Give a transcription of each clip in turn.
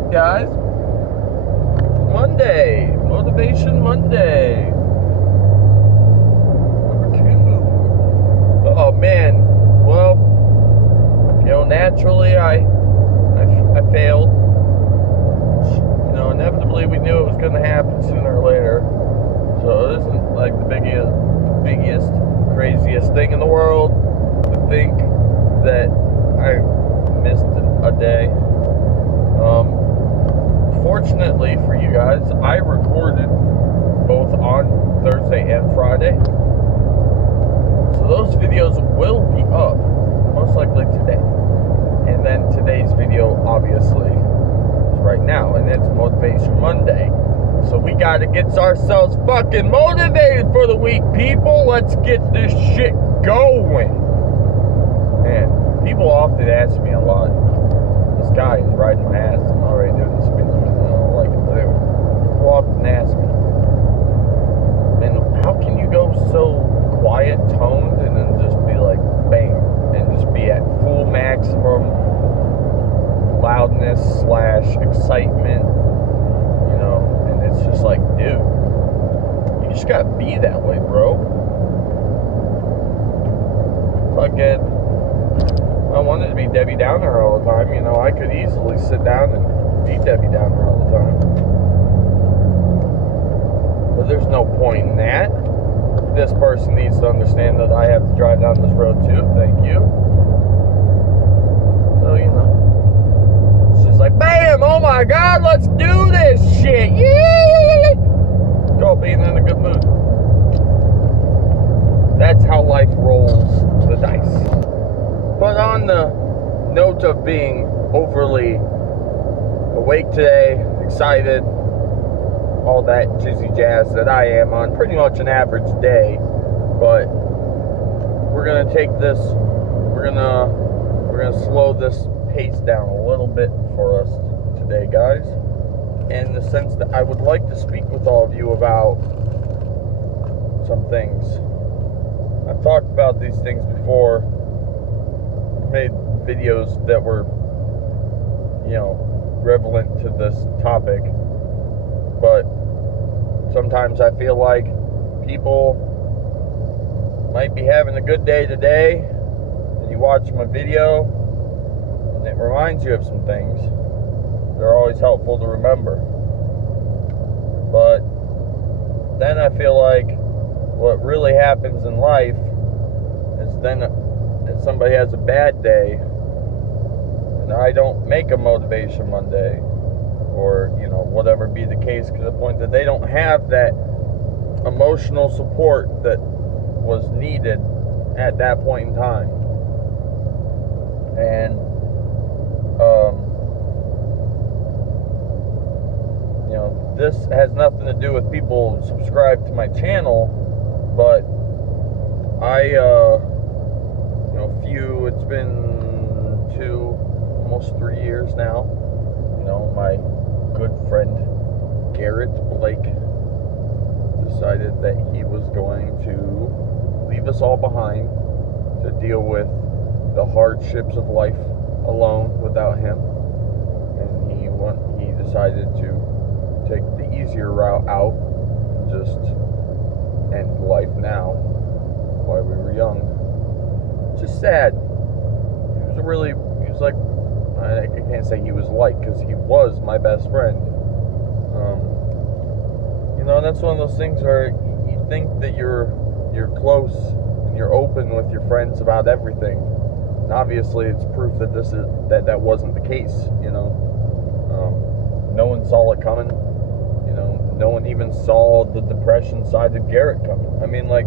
up, guys? Monday, Motivation Monday. Number 2. Oh man, well, naturally I failed. Inevitably we knew it was going to happen sooner or later. So it isn't like the biggest, craziest thing in the world to think that I missed a day. Fortunately for you guys, I recorded both on Thursday and Friday, so those videos will be up most likely today. And then today's video obviously is right now, and it's Motivation Monday, so we gotta get ourselves fucking motivated for the week, people. Let's get this shit going. Man, people often ask me a lot, this guy is riding my ass, I'm already doing the spin limit, and I don't like it, but anyway, people often ask me, man, how can you go so quiet toned and then just be like bam, and just be at full maximum loudness / excitement, and it's just like, dude, you just gotta be that way, bro. I wanted to be Debbie Downer all the time, I could easily sit down and be Debbie Downer all the time. But there's no point in that. This person needs to understand that I have to drive down this road too, thank you. So, it's just like, bam, oh my God, let's do this shit, yay! Go, being in a good mood. That's how life rolls the dice. But on the note of being overly awake today, excited, all that jizzy jazz that I am on pretty much an average day, but we're gonna take this, we're gonna slow this pace down a little bit for us today, guys, in the sense that I would like to speak with all of you about some things. I've talked about these things before, made videos that were, relevant to this topic, but sometimes I feel like people might be having a good day today, and you watch my video, and it reminds you of some things. They're always helpful to remember. But then I feel like what really happens in life is then if somebody has a bad day, and I don't make a Motivation Monday, or, whatever be the case, to the point that they don't have that emotional support that was needed at that point in time. And, this has nothing to do with people subscribe to my channel, but it's been almost 3 years now, my good friend Garrett Blake decided that he was going to leave us all behind to deal with the hardships of life alone without him, and he decided to take the easier route out and just end life now while we were young. Just sad. He was like, I can't say he was like, because he was my best friend. That's one of those things where you think that you're close and you're open with your friends about everything. And obviously, it's proof that that wasn't the case. No one saw it coming. No one even saw the depression side of Garrett coming. I mean, like,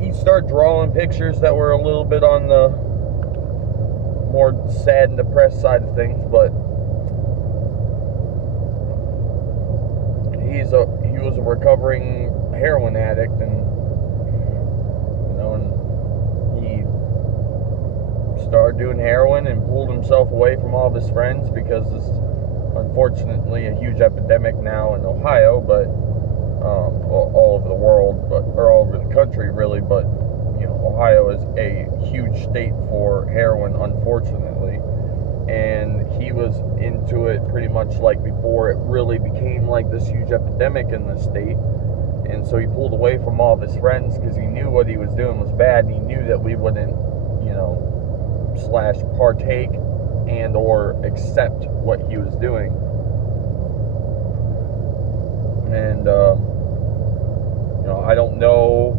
he started drawing pictures that were a little bit on the more sad and depressed side of things, but he was a recovering heroin addict, and he started doing heroin and pulled himself away from all of his friends, because this is unfortunately a huge epidemic now in Ohio, but all over the world, or all over the country really, but Ohio is a huge state for heroin, unfortunately. and he was into it pretty much like before it really became like this huge epidemic in the state. And so he pulled away from all of his friends because he knew what he was doing was bad, and he knew that we wouldn't, slash partake and or accept what he was doing. And I don't know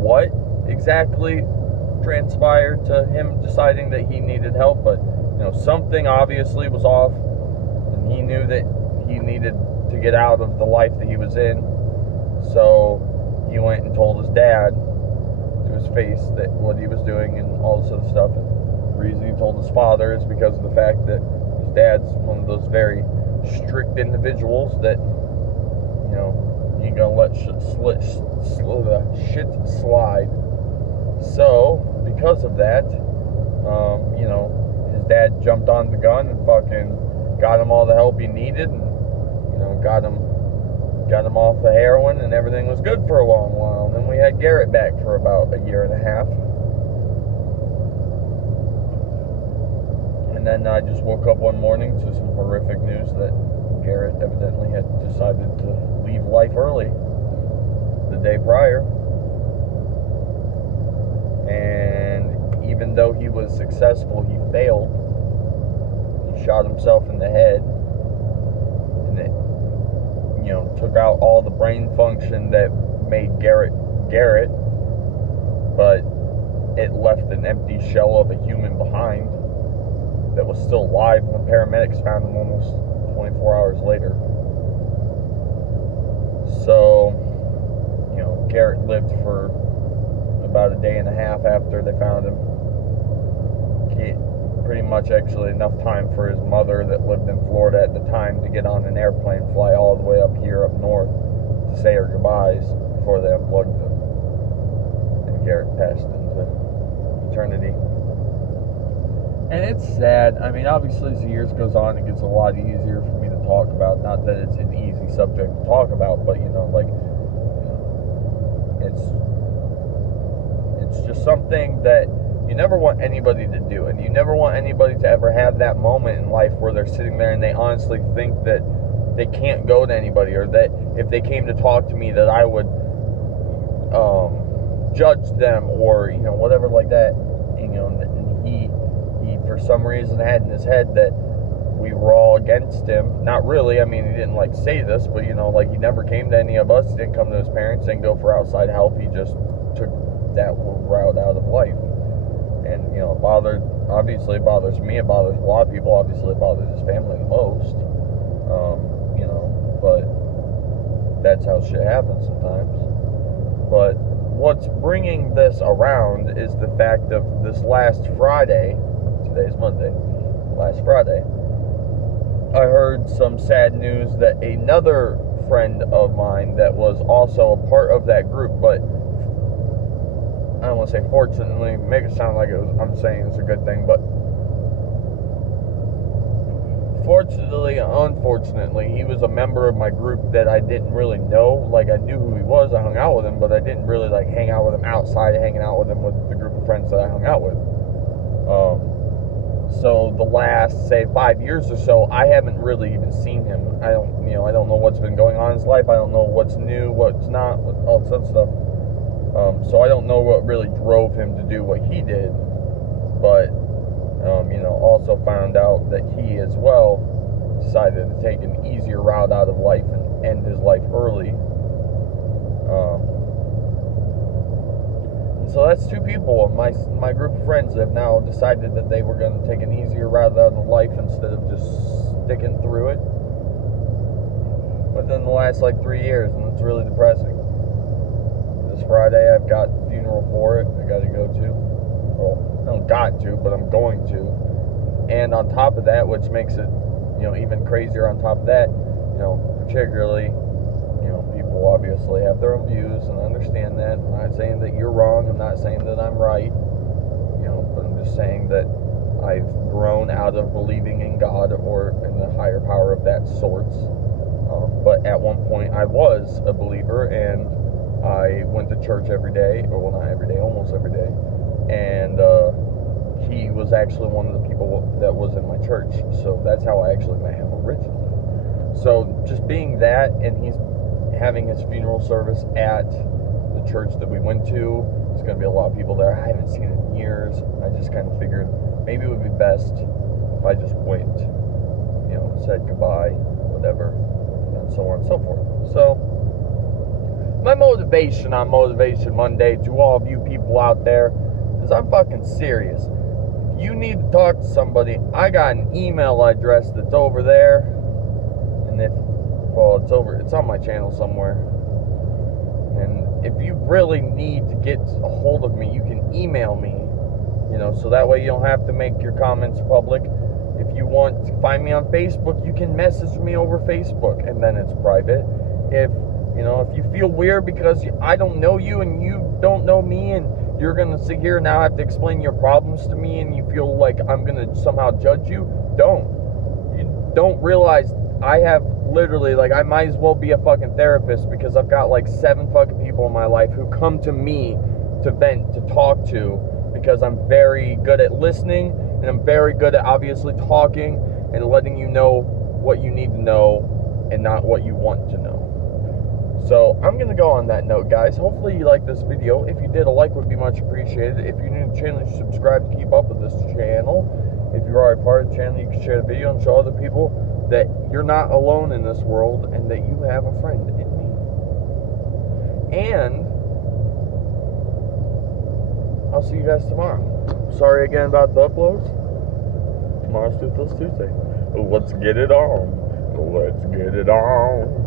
what exactly transpired to him deciding that he needed help, but something obviously was off, and he knew that he needed to get out of the life that he was in. So he went and told his dad to his face that what he was doing and all this other stuff. And the reason he told his father is because of the fact that his dad's one of those very strict individuals that he ain't gonna let shit slide. So because of that, his dad jumped on the gun and fucking got him all the help he needed, and got him off the heroin, and everything was good for a long while. And then we had Garrett back for about a year and a half. And then I just woke up one morning to some horrific news that Garrett evidently had decided to leave life early the day prior. And even though he was successful, he failed. He shot himself in the head, and it took out all the brain function that made Garrett, but it left an empty shell of a human behind that was still alive when paramedics found him almost 24 hours later. So, Garrett lived for about a day and a half after they found him. Pretty much actually enough time for his mother that lived in Florida at the time to get on an airplane, fly all the way up here up north to say her goodbyes before they unplugged him. And Garrett passed into eternity. And it's sad. I mean, obviously as the years goes on, it gets a lot easier for me to talk about. Not that it's an easy subject to talk about, but it's just something that you never want anybody to do, and you never want anybody to ever have that moment in life where they're sitting there and they honestly think that they can't go to anybody, or that if they came to talk to me that I would judge them, or whatever like that. And he for some reason had in his head that we were all against him. Not really. I mean, he didn't say this, but he never came to any of us. He didn't come to his parents, didn't go for outside help. He just took that route out of life. And obviously it bothers me, it bothers a lot of people, obviously it bothers his family the most, but that's how shit happens sometimes. But what's bringing this around is the fact of this last Friday, today's Monday, last Friday, I heard some sad news that another friend of mine that was also a part of that group, but I don't want to say fortunately, make it sound like I'm saying it's a good thing, but fortunately, unfortunately, he was a member of my group that I didn't really know. I knew who he was, I hung out with him, but I didn't really hang out with him outside of hanging out with him with the group of friends that I hung out with. So the last, say, 5 years or so, I haven't really even seen him. I don't know what's been going on in his life. I don't know what's new, what's not, all this other stuff. So I don't know what really drove him to do what he did, but, also found out that he as well decided to take an easier route out of life and end his life early. And so that's two people in my group of friends that have now decided that they were going to take an easier route out of life instead of just sticking through it within the last 3 years, and it's really depressing. This Friday I've got the funeral for it I got to go to. Well, I don't got to, but I'm going to. And on top of that, which makes it, even crazier on top of that, particularly, people obviously have their own views, and I understand that. I'm not saying that you're wrong, I'm not saying that I'm right, but I'm just saying that I've grown out of believing in God or in the higher power of that sorts. But at one point I was a believer, and I went to church every day, or well, not every day, almost every day, and he was actually one of the people that was in my church. So that's how I actually met him originally. So just being that, and he's having his funeral service at the church that we went to, there's going to be a lot of people there. I haven't seen it in years. I just kind of figured maybe it would be best if I just went, you know, said goodbye, whatever, and so on and so forth. So my motivation on Motivation Monday to all of you people out there is I'm fucking serious. If you need to talk to somebody, I got an email address that's over there. And it's on my channel somewhere. And if you really need to get a hold of me, you can email me, you know, so that way you don't have to make your comments public. If you want to find me on Facebook, you can message me over Facebook, and then it's private. If you feel weird because I don't know you and you don't know me, and you're going to sit here and now have to explain your problems to me, and you feel like I'm going to somehow judge you, you don't realize I have literally, like, I might as well be a fucking therapist, because I've got like 7 fucking people in my life who come to me to vent, to talk to, because I'm very good at listening, and I'm very good at obviously talking and letting you know what you need to know and not what you want to know. So I'm going to go on that note, guys. Hopefully you liked this video. If you did, a like would be much appreciated. If you're new to the channel, you should subscribe to keep up with this channel. If you are a part of the channel, you can share the video and show other people that you're not alone in this world and that you have a friend in me. And I'll see you guys tomorrow. Sorry again about the uploads. Tomorrow's Toothless Tuesday. Let's get it on. Let's get it on.